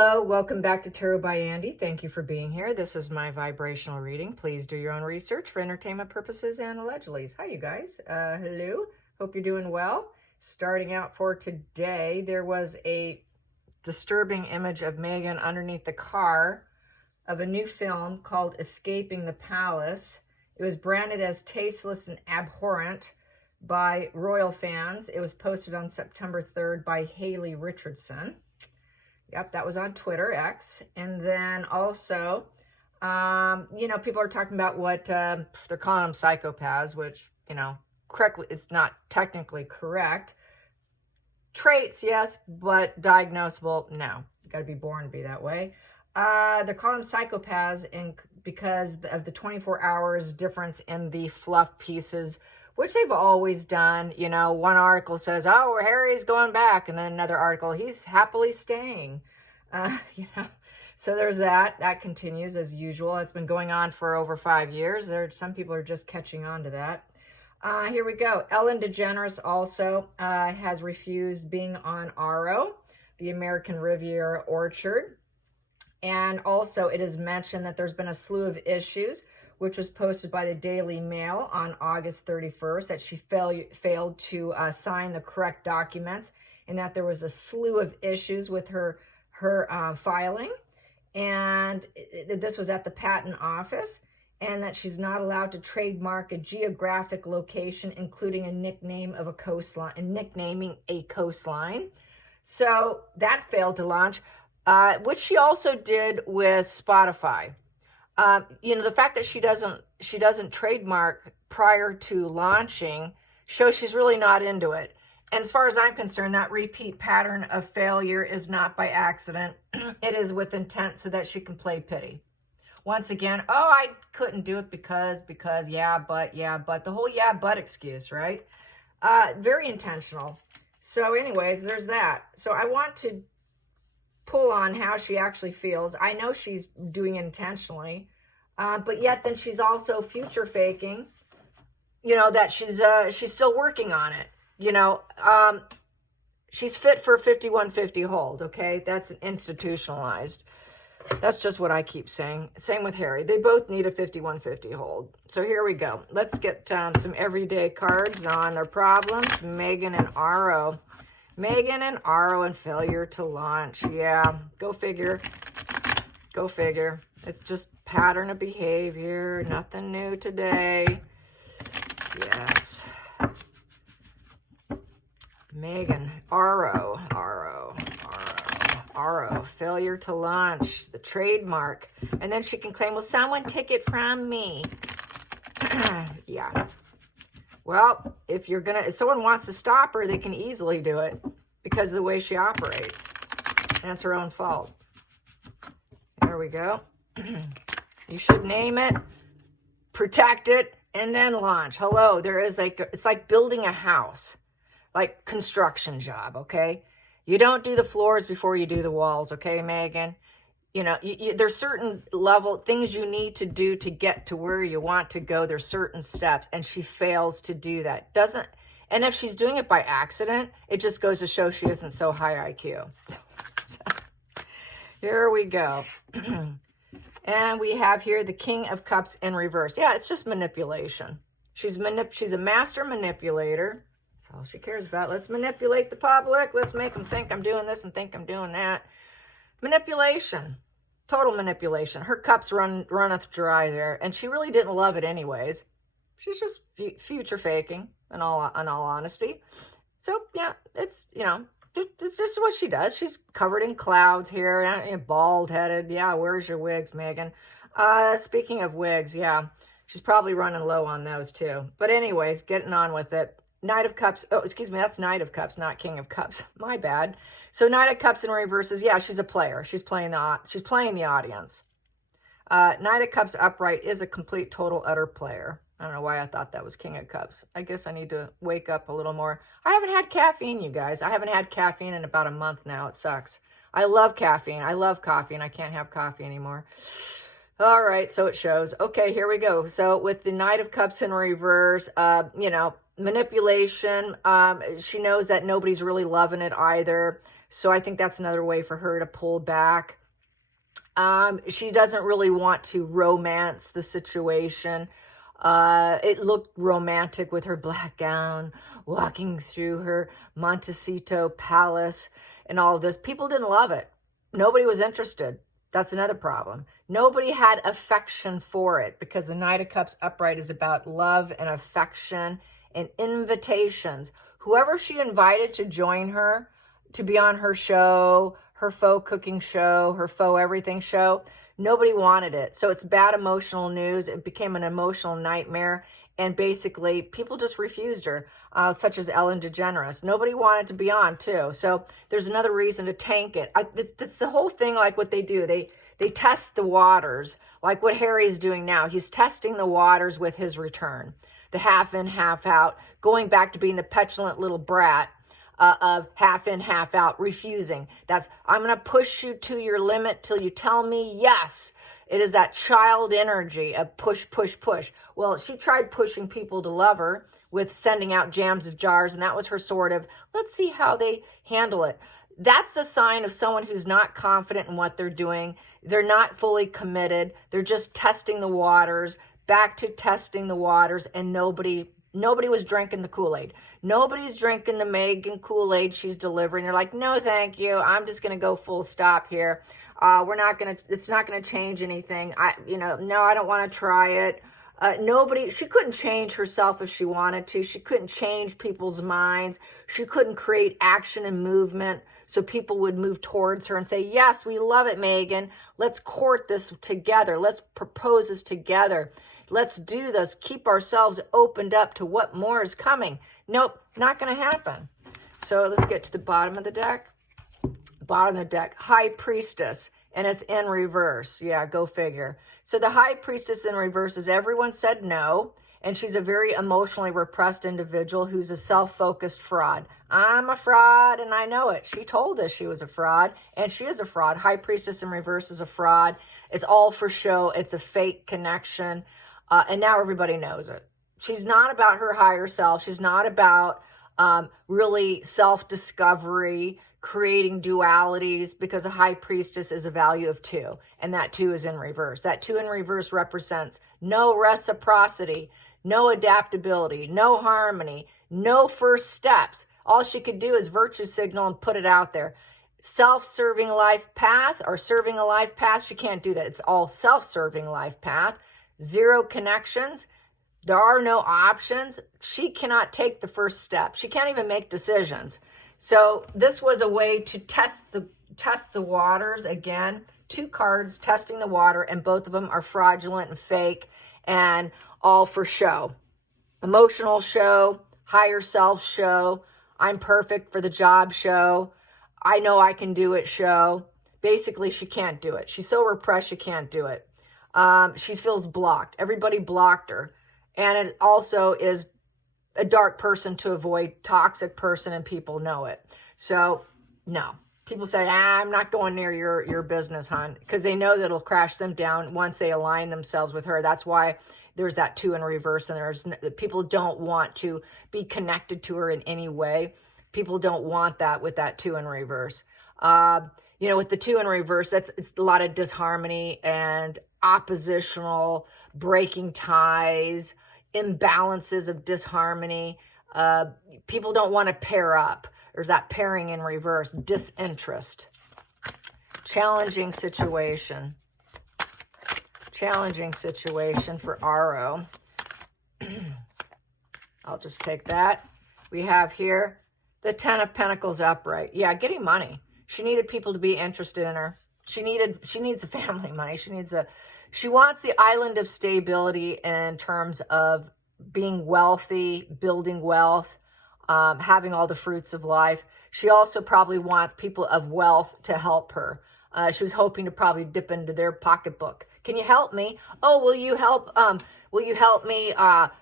Hello, welcome back to Tarot by Andy. Thank you for being here. This is my vibrational reading. Please do your own research for entertainment purposes and allegedly. Hi, you guys. Hello. Hope you're doing well. Starting out for today, there was a disturbing image of Megan underneath the car of a new film called Escaping the Palace. It was branded as tasteless and abhorrent by royal fans. It was posted on September 3rd by Haley Richardson. Yep, that was on Twitter, X. And then also, people are talking about what they're calling them psychopaths, which, correctly, it's not technically correct. Traits, yes, but diagnosable, no. You got to be born to be that way. They're calling them psychopaths because of the 24 hours difference in the fluff pieces, which they've always done. One article says, oh, Harry's going back. And then another article, he's happily staying. So there's that. That continues as usual. It's been going on for over 5 years. Some people are just catching on to that. Here we go. Ellen DeGeneres also has refused being on ARO, the American Riviera Orchard. And also it is mentioned that there's been a slew of issues, which was posted by the Daily Mail on August 31st, that she failed to sign the correct documents, and that there was a slew of issues with her filing. And this was at the patent office, and that she's not allowed to trademark a geographic location, including a nickname of a coastline, and nicknaming a coastline. So that failed to launch, which she also did with Spotify. The fact that she doesn't trademark prior to launching shows she's really not into it. And as far as I'm concerned, that repeat pattern of failure is not by accident. It is with intent so that she can play pity. Once again, oh, I couldn't do it because, yeah, but, the whole yeah, but excuse, right? Very intentional. So anyways, there's that. So I want to pull on how she actually feels. I know she's doing it intentionally, but yet then she's also future faking, that she's still working on it. She's fit for a 5150 hold, okay? That's institutionalized. That's just what I keep saying. Same with Harry. They both need a 5150 hold. So here we go. Let's get some everyday cards on their problems. Megan and ARO. Megan and ARO and failure to launch. Yeah, go figure. Go figure. It's just pattern of behavior. Nothing new today. Yes. Megan, ARO, failure to launch, the trademark. And then she can claim, well, someone took it from me. Yeah. Well, if someone wants to stop her, they can easily do it because of the way she operates. That's her own fault. There we go. You should name it, protect it, and then launch. Hello, it's like building a house, like construction job, okay? You don't do the floors before you do the walls, okay, Megan? There's certain things you need to do to get to where you want to go. There's certain steps, and she fails to do that. And if she's doing it by accident, it just goes to show she isn't so high IQ. So, here we go. And we have here the King of Cups in reverse. Yeah, it's just manipulation. She's a master manipulator. That's all she cares about. Let's manipulate the public. Let's make them think I'm doing this and think I'm doing that. Manipulation. Total manipulation. Her cups runneth dry there. And she really didn't love it anyways. She's just future faking, in all honesty. So, yeah, it's just what she does. She's covered in clouds here, bald-headed. Yeah, where's your wigs, Megan? Speaking of wigs, yeah, she's probably running low on those too. But anyways, getting on with it. Knight of Cups. Oh, excuse me. That's Knight of Cups, not King of Cups. My bad. So Knight of Cups in reverse is, yeah, she's a player. She's playing the audience. Knight of Cups upright is a complete, total, utter player. I don't know why I thought that was King of Cups. I guess I need to wake up a little more. I haven't had caffeine, you guys. I haven't had caffeine in about a month now. It sucks. I love caffeine. I love coffee, and I can't have coffee anymore. All right, so it shows. Okay, here we go. So with the Knight of Cups in reverse, manipulation. She knows that nobody's really loving it either. So I think that's another way for her to pull back. She doesn't really want to romance the situation. It looked romantic with her black gown, walking through her Montecito palace and all of this. People didn't love it. Nobody was interested. That's another problem. Nobody had affection for it, because the Knight of Cups upright is about love and affection and invitations. Whoever she invited to join her, to be on her show, her faux cooking show, her faux everything show, nobody wanted it. So it's bad emotional news. It became an emotional nightmare. And basically, people just refused her, such as Ellen DeGeneres. Nobody wanted to be on, too. So there's another reason to tank it. That's the whole thing, like what they do. They test the waters, like what Harry's doing now. He's testing the waters with his return. The half in, half out, going back to being the petulant little brat of half in, half out, refusing. That's, I'm going to push you to your limit till you tell me yes. It is that child energy of push, push, push. Well, she tried pushing people to love her with sending out jams of jars, and that was her sort of, let's see how they handle it. That's a sign of someone who's not confident in what they're doing. They're not fully committed. They're just testing the waters, back to testing the waters, and nobody was drinking the Kool-Aid. Nobody's drinking the Megan Kool-Aid she's delivering. They're like, no, thank you. I'm just going to go full stop here. It's not going to change anything. No, I don't want to try it. She couldn't change herself if she wanted to. She couldn't change people's minds. She couldn't create action and movement so people would move towards her and say, yes, we love it, Megan. Let's court this together. Let's propose this together. Let's do this. Keep ourselves opened up to what more is coming. Nope, not going to happen. So let's get to the bottom of the deck. Bottom of the deck, High Priestess, and it's in reverse. Yeah, go figure. So the High Priestess in reverse is everyone said no, and she's a very emotionally repressed individual who's a self-focused fraud. I'm a fraud, and I know it. She told us she was a fraud, and she is a fraud. High Priestess in reverse is a fraud. It's all for show. It's a fake connection, and now everybody knows it. She's not about her higher self. She's not about really self-discovery, creating dualities, because a High Priestess is a value of 2, and that 2 is in reverse. That 2 in reverse represents no reciprocity, no adaptability, no harmony, no first steps. All she could do is virtue signal and put it out there. Self-serving life path or serving a life path, she can't do that. It's all self-serving life path. 0 connections. There are no options. She cannot take the first step. She can't even make decisions. So this was a way to test the waters again. 2 cards testing the water, and both of them are fraudulent and fake and all for show. Emotional show, higher self show, I'm perfect for the job show, I know I can do it show. Basically, she can't do it. She's so repressed, she can't do it. She feels blocked. Everybody blocked her. And it also is a dark person to avoid, toxic person, and people know it. So, no. People say, I'm not going near your business, hon, because they know that it'll crash them down once they align themselves with her. That's why there's that 2 in reverse, and people don't want to be connected to her in any way. People don't want that with that 2 in reverse. With the 2 in reverse, it's a lot of disharmony and oppositional, breaking ties, imbalances of disharmony. People don't want to pair up. There's that pairing in reverse, disinterest. Challenging situation. Challenging situation for ARO. I'll just take that. We have here the 10 of Pentacles upright. Yeah, getting money. She needed people to be interested in her. She needs a family money. She wants the island of stability in terms of being wealthy, building wealth, having all the fruits of life. She also probably wants people of wealth to help her. She was hoping to probably dip into their pocketbook. Can you help me? Oh, will you help? Will you help me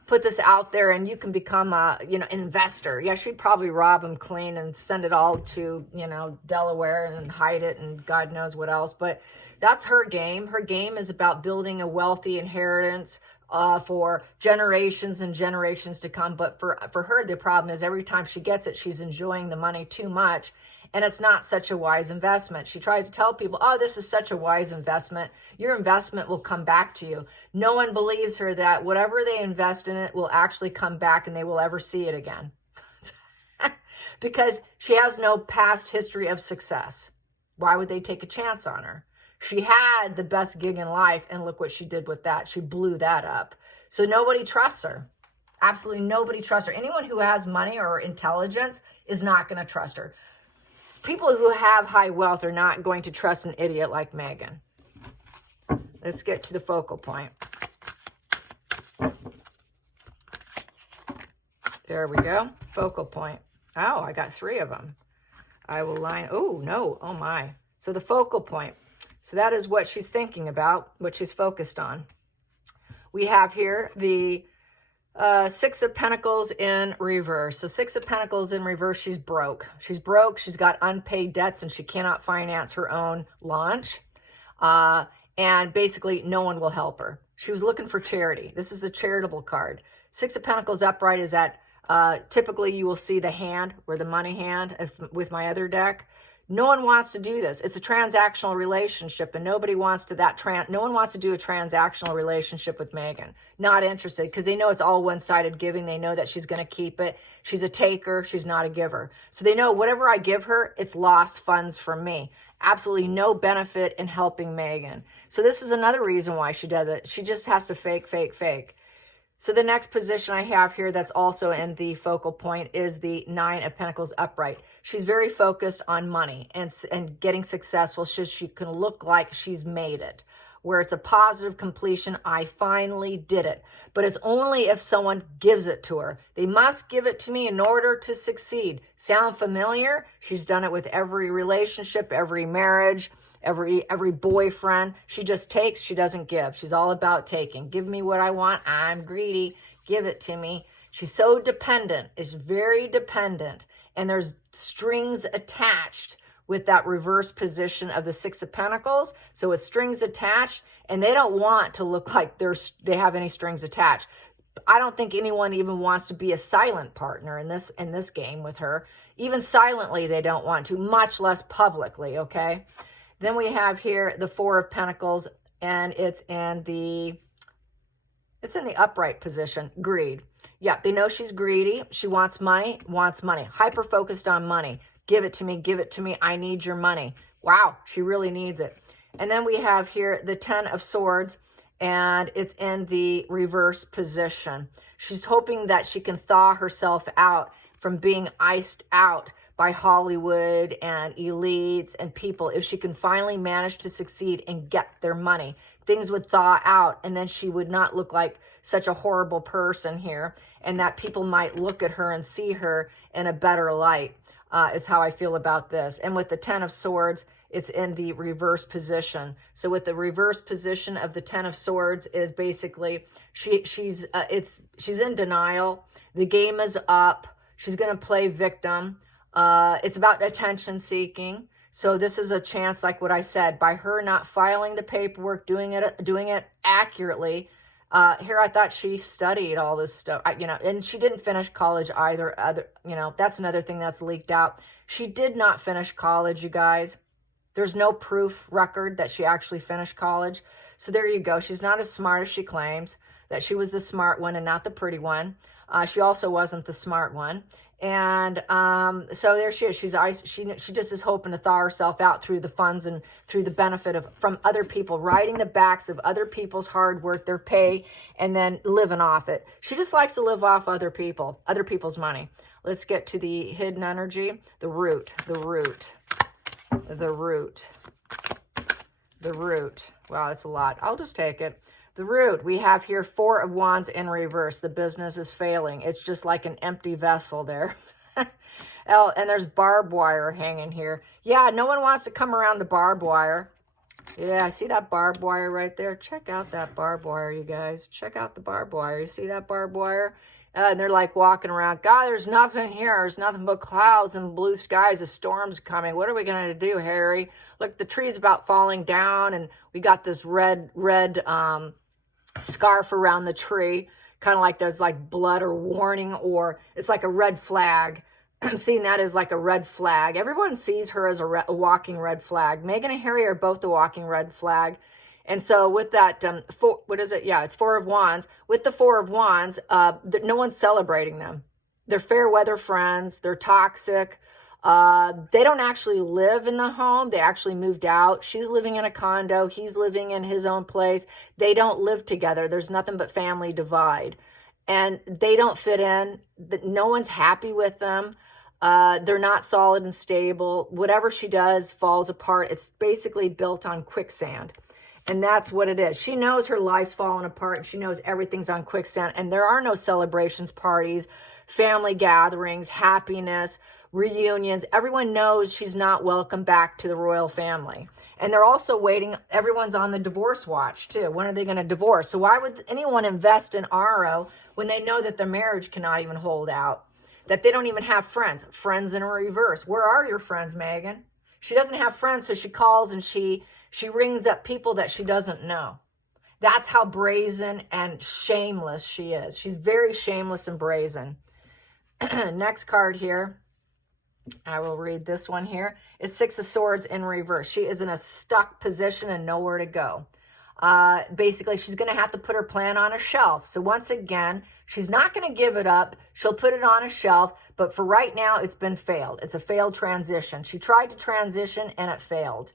put this out there and you can become an investor? Yeah, she'd probably rob them clean and send it all to, Delaware and hide it and God knows what else. But that's her game. Her game is about building a wealthy inheritance for generations and generations to come. But for her, the problem is every time she gets it, she's enjoying the money too much. and it's not such a wise investment. She tried to tell people, oh, this is such a wise investment. Your investment will come back to you. No one believes her that whatever they invest in it will actually come back and they will ever see it again. Because she has no past history of success. Why would they take a chance on her? She had the best gig in life, and look what she did with that. She blew that up. So nobody trusts her. Absolutely nobody trusts her. Anyone who has money or intelligence is not going to trust her. People who have high wealth are not going to trust an idiot like Megan. Let's get to the focal point. There we go. Focal point. Oh, I got 3 of them. I will line. Oh, no. Oh, my. So the focal point. So that is what she's thinking about, what she's focused on. We have here the 6 of Pentacles in reverse. So 6 of Pentacles in reverse, she's broke. She's broke. She's got unpaid debts, and she cannot finance her own launch. And basically, no one will help her. She was looking for charity. This is a charitable card. 6 of Pentacles upright is at, typically you will see the hand, or the money hand, with my other deck. No one wants to do this. It's a transactional relationship, and nobody wants to no one wants to do a transactional relationship with Megan. Not interested, because they know it's all one-sided giving. They know that she's going to keep it. She's a taker. She's not a giver. So they know whatever I give her, it's lost funds from me. Absolutely no benefit in helping Megan. So this is another reason why she does it. She just has to fake, fake, fake. So the next position I have here that's also in the focal point is the 9 of Pentacles upright. She's very focused on money and getting successful so she can look like she's made it, where it's a positive completion. I finally did it. But it's only if someone gives it to her. They must give it to me in order to succeed. Sound familiar? She's done it with every relationship, every marriage, every boyfriend. She just takes, she doesn't give. She's all about taking. Give me what I want. I'm greedy. Give it to me. She's so dependent. Is very dependent. And there's strings attached with that reverse position of the 6 of Pentacles. So with strings attached, and they don't want to look like they have any strings attached. I don't think anyone even wants to be a silent partner in this game with her. Even silently, they don't want to, much less publicly, okay? Then we have here the 4 of Pentacles, and it's in the upright position, greed. Yeah, they know she's greedy. She wants money, hyper focused on money. Give it to me, give it to me. I need your money. Wow, she really needs it. And then we have here the 10 of Swords, and it's in the reverse position. She's hoping that she can thaw herself out from being iced out by Hollywood and elites and people. If she can finally manage to succeed and get their money, things would thaw out, and then she would not look like such a horrible person here, and that people might look at her and see her in a better light, is how I feel about this. And with the 10 of Swords, it's in the reverse position. So with the reverse position of the 10 of Swords is basically she's in denial. The game is up. She's going to play victim. It's about attention seeking. So this is a chance, like what I said, by her not filing the paperwork, doing it accurately. Here I thought she studied all this stuff, and she didn't finish college either. That's another thing that's leaked out. She did not finish college, you guys. There's no proof record that she actually finished college. So there you go. She's not as smart as she claims, that she was the smart one and not the pretty one. She also wasn't the smart one. And so there she is. She just is hoping to thaw herself out through the funds and through the benefit from other people, riding the backs of other people's hard work, their pay, and then living off it. She just likes to live off other people's money. Let's get to the hidden energy, the root. Wow, that's a lot. I'll just take it. The root, we have here 4 of Wands in reverse. The business is failing. It's just like an empty vessel there. Oh, and there's barbed wire hanging here. Yeah, no one wants to come around the barbed wire. Yeah, see that barbed wire right there? Check out that barbed wire, you guys. Check out the barbed wire. You see that barbed wire? And they're like walking around. God, there's nothing here. There's nothing but clouds and blue skies. A storm's coming. What are we going to do, Harry? Look, the tree's about falling down, and we got this red scarf around the tree, kind of like there's like blood or warning, or it's like a red flag I'm seeing that as like a red flag. Everyone sees her as a walking red flag. Meghan and Harry are both the walking red flag. And so with that, what is it? Yeah, it's Four of Wands. With the Four of Wands, no one's celebrating them. They're fair weather friends. They're toxic. They don't actually live in the home. They actually moved out. She's living in a condo. He's living in his own place. They don't live together. There's nothing but family divide. And they don't fit in. No one's happy with them. They're not solid and stable. Whatever she does falls apart. It's basically built on quicksand. And that's what it is. She knows her life's falling apart, and she knows everything's on quicksand. And there are no celebrations, parties, family gatherings, happiness, reunions. Everyone knows she's not welcome back to the royal family. And they're also waiting. Everyone's on the divorce watch, too. When are they going to divorce? So why would anyone invest in ARO when they know that their marriage cannot even hold out? That they don't even have friends. Friends in reverse. Where are your friends, Meghan? She doesn't have friends, so she calls and she rings up people that she doesn't know. That's how brazen and shameless she is. She's very shameless and brazen. Next card here, I will read this one here, is Six of Swords in reverse. She is in a stuck position and nowhere to go. Basically, she's going to have to put her plan on a shelf. So once again, she's not going to give it up. She'll put it on a shelf. But for right now, it's been failed. It's a failed transition. She tried to transition and it failed.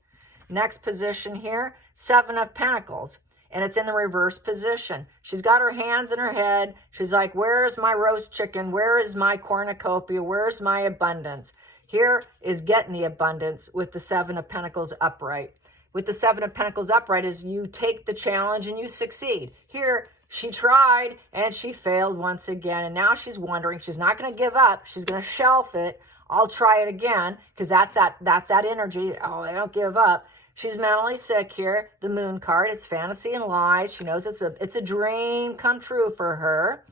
Next position here, Seven of Pentacles. And it's in the reverse position. She's got her hands in her head. She's like, where is my roast chicken? Where is my cornucopia? Where's my abundance? Here is getting the abundance with the Seven of Pentacles upright. With the Seven of Pentacles upright is you take the challenge and you succeed. Here, she tried and she failed once again. And now she's wondering, she's not going to give up. She's going to shelf it. I'll try it again, because that's that energy. Oh, I don't give up. She's mentally sick here. The Moon card, it's fantasy and lies. She knows it's a dream come true for her.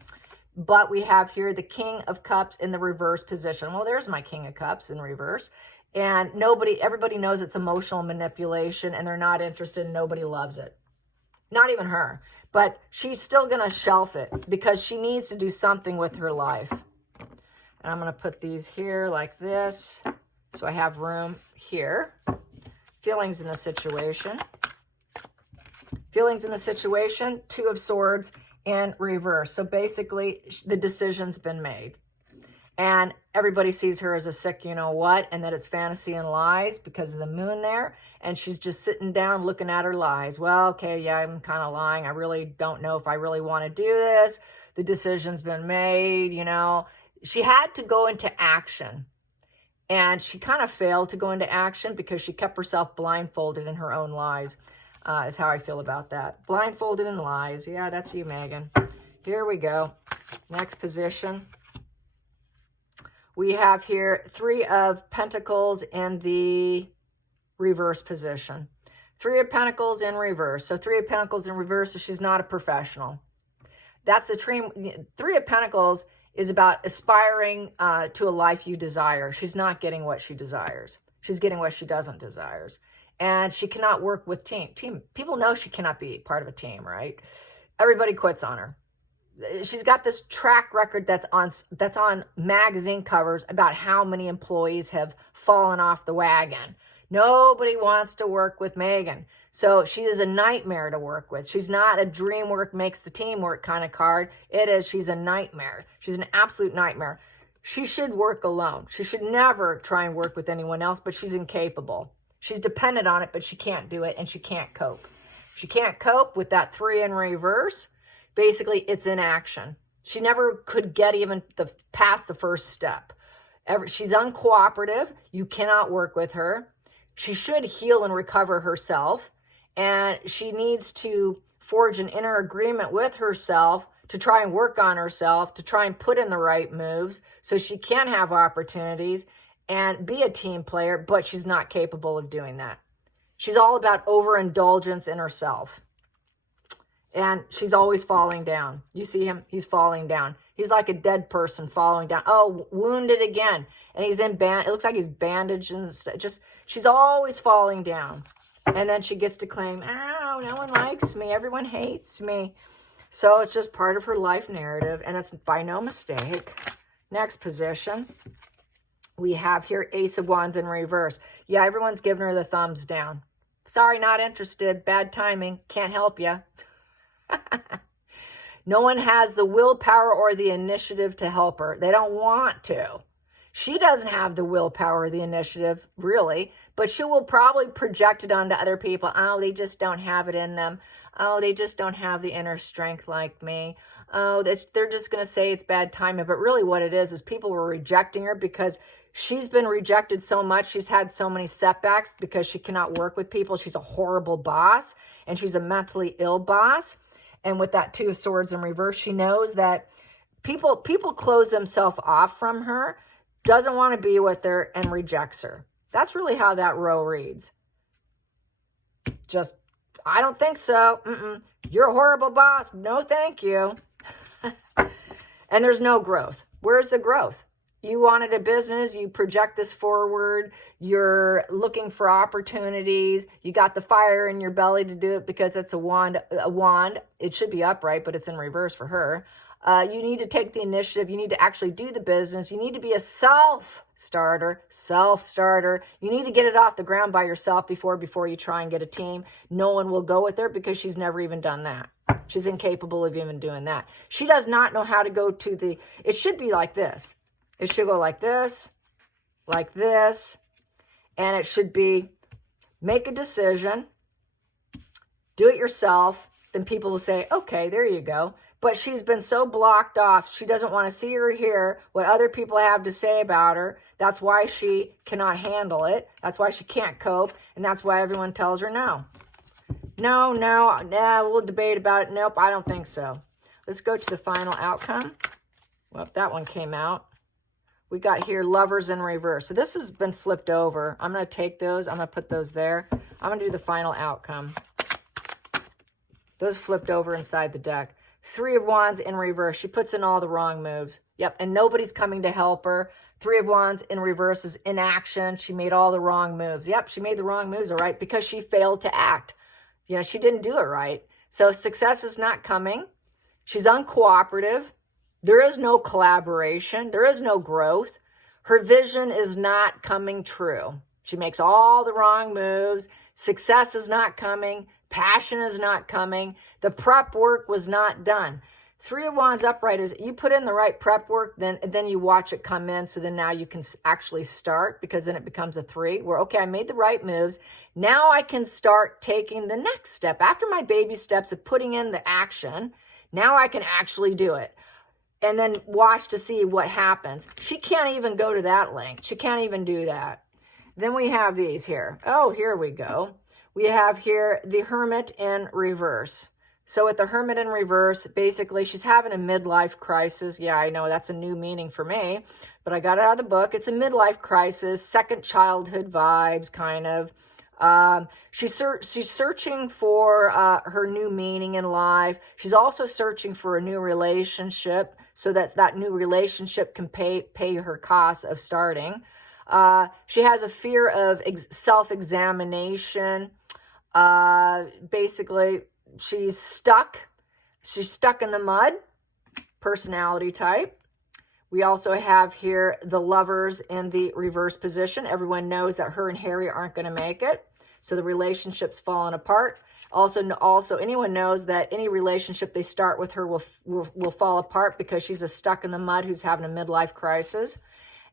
But we have here the King of Cups in the reverse position. Well, there's my King of Cups in reverse. And everybody knows it's emotional manipulation, and they're not interested, and nobody loves it. Not even her. But she's still going to shelf it because she needs to do something with her life. And I'm going to put these here like this, so I have room here. Feelings in the situation. Feelings in the situation, Two of Swords in reverse. So basically, the decision's been made. And everybody sees her as a sick you-know-what, and that it's fantasy and lies because of the Moon there. And she's just sitting down looking at her lies. Well, okay, yeah, I'm kind of lying. I really don't know if I really want to do this. The decision's been made, She had to go into action. And she kind of failed to go into action because she kept herself blindfolded in her own lies, is how I feel about that. Blindfolded in lies. Yeah, that's you, Meghan. Here we go. Next position. We have here Three of Pentacles in the reverse position. Three of Pentacles in reverse. So Three of Pentacles in reverse, so she's not a professional. That's the dream. Three of Pentacles is about aspiring to a life you desire. She's not getting what she desires. She's getting what she doesn't desire. And she cannot work with team. People know she cannot be part of a team, right? Everybody quits on her. She's got this track record that's on magazine covers about how many employees have fallen off the wagon. Nobody wants to work with Meghan. So she is a nightmare to work with. She's not a dream work makes the team work kind of card. She's a nightmare. She's an absolute nightmare. She should work alone. She should never try and work with anyone else, but she's incapable. She's dependent on it, but she can't do it, and she can't cope. She can't cope with that three in reverse. Basically, it's inaction. She never could get even past the first step. She's uncooperative. You cannot work with her. She should heal and recover herself. And she needs to forge an inner agreement with herself to try and work on herself, to try and put in the right moves so she can have opportunities and be a team player, but she's not capable of doing that. She's all about overindulgence in herself. And she's always falling down. You see him? He's falling down. He's like a dead person falling down. Oh, wounded again. And he's in it looks like he's bandaged and she's always falling down. And then she gets to claim, oh, no one likes me. Everyone hates me. So it's just part of her life narrative, and it's by no mistake. Next position. We have here Ace of Wands in reverse. Yeah, everyone's giving her the thumbs down. Sorry, not interested. Bad timing. Can't help you. No one has the willpower or the initiative to help her. They don't want to. She doesn't have the willpower or the initiative, really, but she will probably project it onto other people. Oh, they just don't have it in them. Oh, they just don't have the inner strength like me. Oh, they're just going to say it's bad timing. But really what it is people were rejecting her because she's been rejected so much. She's had so many setbacks because she cannot work with people. She's a horrible boss, and she's a mentally ill boss. And with that Two of Swords in reverse, she knows that people close themselves off from her, doesn't want to be with her, and rejects her. That's really how that row reads. Just, I don't think so. You're a horrible boss. No, thank you. And there's no growth. Where's the growth? You wanted a business, you project this forward, you're looking for opportunities, you got the fire in your belly to do it because it's a wand. It should be upright, but it's in reverse for her. You need to take the initiative. You need to actually do the business. You need to be a self-starter. You need to get it off the ground by yourself before you try and get a team. No one will go with her because she's never even done that. She's incapable of even doing that. She does not know how to go to the, it should be like this. It should go like this, and it should be make a decision, do it yourself, then people will say, okay, there you go. But she's been so blocked off, she doesn't want to see or hear what other people have to say about her. That's why she cannot handle it. That's why she can't cope, and that's why everyone tells her no. No, we'll debate about it. Nope, I don't think so. Let's go to the final outcome. Well, that one came out. We got here Lovers in reverse. So this has been flipped over. I'm going to take those. I'm going to put those there. I'm going to do the final outcome. Those flipped over inside the deck. Three of Wands in reverse. She puts in all the wrong moves. Yep, and nobody's coming to help her. Three of Wands in reverse is inaction. She made all the wrong moves. Yep, she made the wrong moves, all right, because she failed to act. You know, she didn't do it right. So success is not coming. She's uncooperative. There is no collaboration. There is no growth. Her vision is not coming true. She makes all the wrong moves. Success is not coming. Passion is not coming. The prep work was not done. Three of Wands upright is you put in the right prep work, then you watch it come in. So then now you can actually start, because then it becomes a three where, okay, I made the right moves. Now I can start taking the next step. After my baby steps of putting in the action, now I can actually do it. And then watch to see what happens. She can't even go to that length. She can't even do that. Then we have these here. Oh, here we go. We have here the Hermit in reverse. So with the Hermit in reverse, basically she's having a midlife crisis. Yeah, I know that's a new meaning for me, but I got it out of the book. It's a midlife crisis, second childhood vibes, kind of. She's searching for her new meaning in life. She's also searching for a new relationship, so that new relationship can pay her costs of starting. She has a fear of self-examination. Basically, she's stuck. She's stuck in the mud, personality type. We also have here the Lovers in the reverse position. Everyone knows that her and Harry aren't going to make it. So the relationship's fallen apart. Also, anyone knows that any relationship they start with her will fall apart because she's a stuck in the mud who's having a midlife crisis.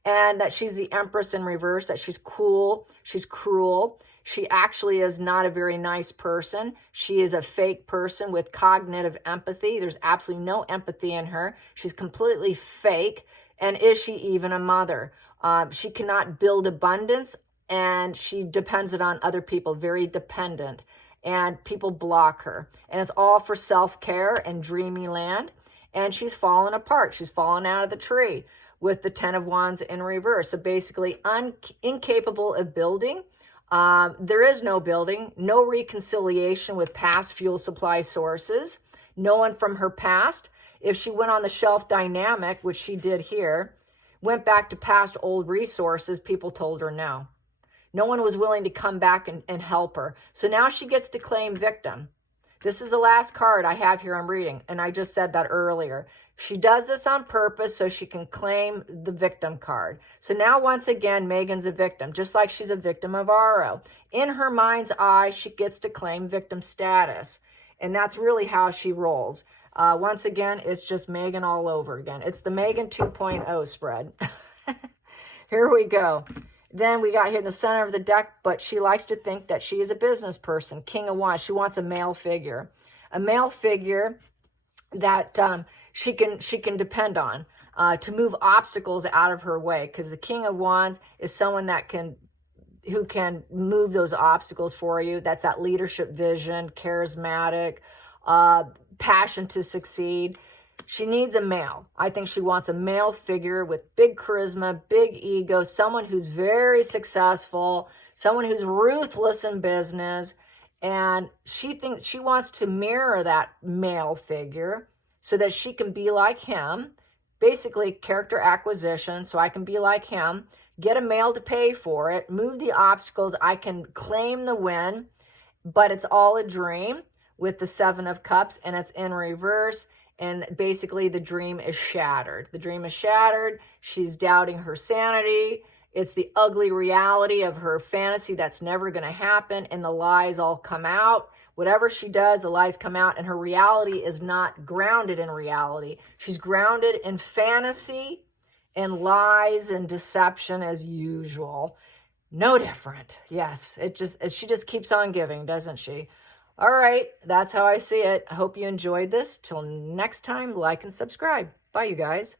And that she's the Empress in reverse, that she's cool, she's cruel. She actually is not a very nice person. She is a fake person with cognitive empathy. There's absolutely no empathy in her. She's completely fake. And is she even a mother? She cannot build abundance, and she depends on other people, very dependent. And people block her. And it's all for self-care and dreamy land. And she's fallen apart. She's fallen out of the tree with the Ten of Wands in reverse. So basically incapable of building. There is no building, no reconciliation with past fuel supply sources, no one from her past. If she went on the shelf dynamic, which she did here, went back to past old resources, people told her no. No one was willing to come back and help her. So now she gets to claim victim. This is the last card I have here I'm reading, and I just said that earlier. She does this on purpose so she can claim the victim card. So now, once again, Megan's a victim, just like she's a victim of ARO. In her mind's eye, she gets to claim victim status. And that's really how she rolls. Once again, it's just Megan all over again. It's the Megan 2.0 spread. Here we go. Then we got here in the center of the deck, but she likes to think that she is a business person. King of Wands. She wants a male figure. A male figure that she can depend on to move obstacles out of her way, because the King of Wands is someone who can move those obstacles for you. That's that leadership vision, charismatic, passion to succeed. She needs a male. I think she wants a male figure with big charisma, big ego, someone who's very successful, someone who's ruthless in business. And she thinks she wants to mirror that male figure so that she can be like him. Basically, character acquisition, so I can be like him, get a male to pay for it, move the obstacles, I can claim the win, but it's all a dream with the Seven of Cups, and it's in reverse. And basically, the dream is shattered. The dream is shattered. She's doubting her sanity. It's the ugly reality of her fantasy that's never going to happen. And the lies all come out. Whatever she does, the lies come out. And her reality is not grounded in reality. She's grounded in fantasy and lies and deception as usual. No different. Yes, she just keeps on giving, doesn't she? All right, that's how I see it. I hope you enjoyed this. Till next time, like and subscribe. Bye, you guys.